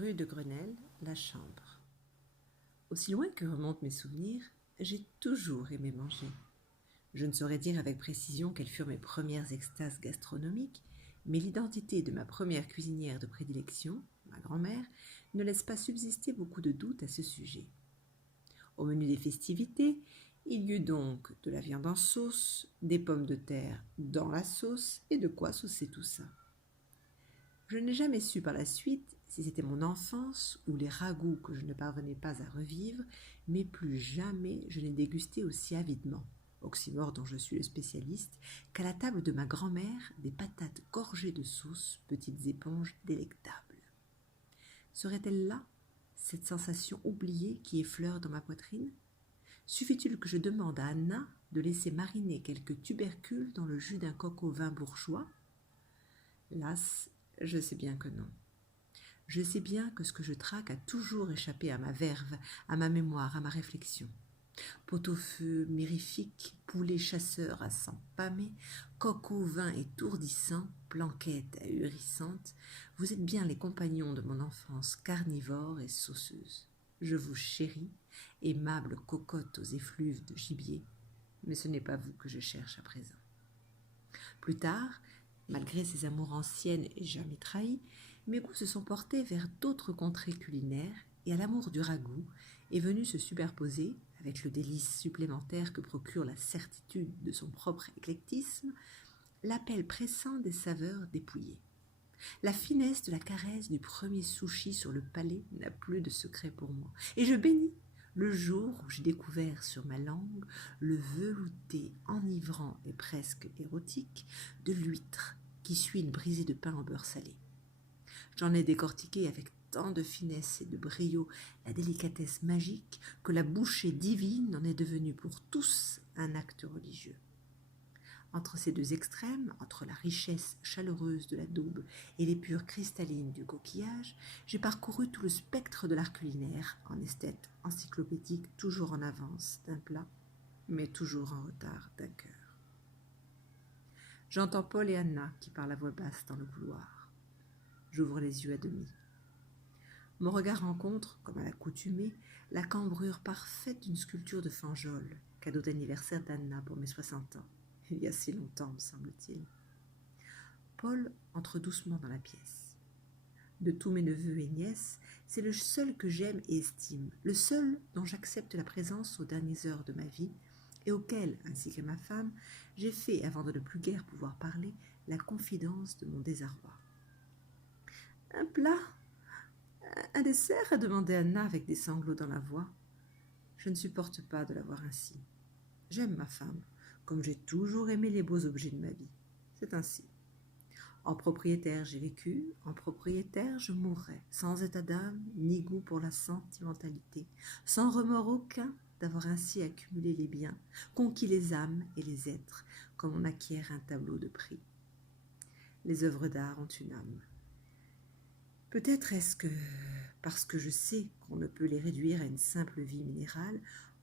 Rue de Grenelle, la Chambre. Aussi loin que remontent mes souvenirs, j'ai toujours aimé manger. Je ne saurais dire avec précision quelles furent mes premières extases gastronomiques, mais l'identité de ma première cuisinière de prédilection, ma grand-mère, ne laisse pas subsister beaucoup de doutes à ce sujet. Au menu des festivités, il y eut donc de la viande en sauce, des pommes de terre dans la sauce et de quoi saucer tout ça. Je n'ai jamais su par la suite si c'était mon enfance ou les ragoûts que je ne parvenais pas à revivre, mais plus jamais je n'ai dégusté aussi avidement, oxymore dont je suis le spécialiste, qu'à la table de ma grand-mère des patates gorgées de sauce, petites éponges délectables. Serait-elle là, cette sensation oubliée qui effleure dans ma poitrine? Suffit-il que je demande à Anna de laisser mariner quelques tubercules dans le jus d'un coq au vin bourgeois? Las, je sais bien que non. Je sais bien que ce que je traque a toujours échappé à ma verve, à ma mémoire, à ma réflexion. Pot-au-feu mirifique, poulet chasseur à sang pâmé, coq au vin étourdissant, blanquette ahurissante, vous êtes bien les compagnons de mon enfance carnivore et sauceuse. Je vous chéris, aimable cocotte aux effluves de gibier, mais ce n'est pas vous que je cherche à présent. Plus tard, malgré ces amours anciennes et jamais trahies, mes goûts se sont portés vers d'autres contrées culinaires et à l'amour du ragoût est venu se superposer, avec le délice supplémentaire que procure la certitude de son propre éclectisme, l'appel pressant des saveurs dépouillées. La finesse de la caresse du premier sushi sur le palais n'a plus de secret pour moi, et je bénis le jour où j'ai découvert sur ma langue le velouté enivrant et presque érotique de l'huître qui suit une brisée de pain au beurre salé. J'en ai décortiqué avec tant de finesse et de brio la délicatesse magique que la bouchée divine en est devenue pour tous un acte religieux. Entre ces deux extrêmes, entre la richesse chaleureuse de la daube et l'épure cristalline du coquillage, j'ai parcouru tout le spectre de l'art culinaire, en esthète encyclopédique toujours en avance d'un plat, mais toujours en retard d'un cœur. J'entends Paul et Anna qui parlent à voix basse dans le couloir. J'ouvre les yeux à demi. Mon regard rencontre, comme à l'accoutumée, la cambrure parfaite d'une sculpture de Fanjol, cadeau d'anniversaire d'Anna pour mes 60 ans. Il y a si longtemps, me semble-t-il. Paul entre doucement dans la pièce. De tous mes neveux et nièces, c'est le seul que j'aime et estime, le seul dont j'accepte la présence aux dernières heures de ma vie et auquel, ainsi que ma femme, j'ai fait, avant de ne plus guère pouvoir parler, la confidence de mon désarroi. « Un plat? Un dessert ?» a demandé Anna avec des sanglots dans la voix. Je ne supporte pas de la voir ainsi. J'aime ma femme, comme j'ai toujours aimé les beaux objets de ma vie. C'est ainsi. En propriétaire, j'ai vécu, en propriétaire, je mourrai, sans état d'âme, ni goût pour la sentimentalité, sans remords aucun d'avoir ainsi accumulé les biens, conquis les âmes et les êtres, comme on acquiert un tableau de prix. Les œuvres d'art ont une âme. Peut-être est-ce que, parce que je sais qu'on ne peut les réduire à une simple vie minérale,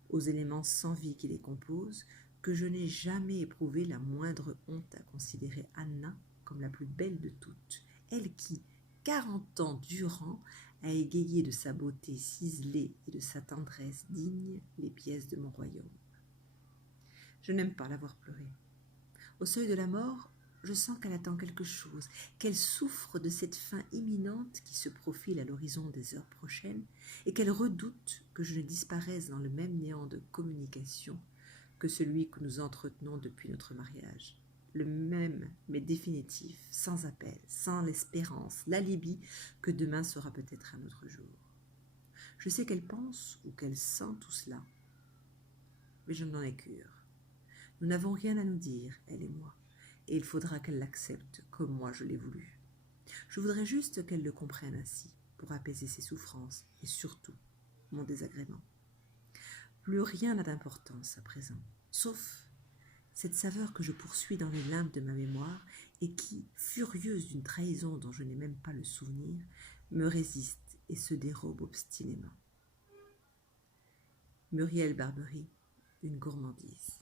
aux éléments sans vie qui les composent, que je n'ai jamais éprouvé la moindre honte à considérer Anna comme la plus belle de toutes, elle qui, 40 ans durant, a égayé de sa beauté ciselée et de sa tendresse digne les pièces de mon royaume. Je n'aime pas la voir pleurer. Au seuil de la mort, je sens qu'elle attend quelque chose, qu'elle souffre de cette fin imminente qui se profile à l'horizon des heures prochaines et qu'elle redoute que je ne disparaisse dans le même néant de communication que celui que nous entretenons depuis notre mariage. Le même, mais définitif, sans appel, sans l'espérance, l'alibi que demain sera peut-être un autre jour. Je sais qu'elle pense ou qu'elle sent tout cela, mais je n'en ai cure. Nous n'avons rien à nous dire, elle et moi, et il faudra qu'elle l'accepte comme moi je l'ai voulu. Je voudrais juste qu'elle le comprenne ainsi, pour apaiser ses souffrances et surtout mon désagrément. Plus rien n'a d'importance à présent, sauf cette saveur que je poursuis dans les limbes de ma mémoire et qui, furieuse d'une trahison dont je n'ai même pas le souvenir, me résiste et se dérobe obstinément. Muriel Barbery, une gourmandise.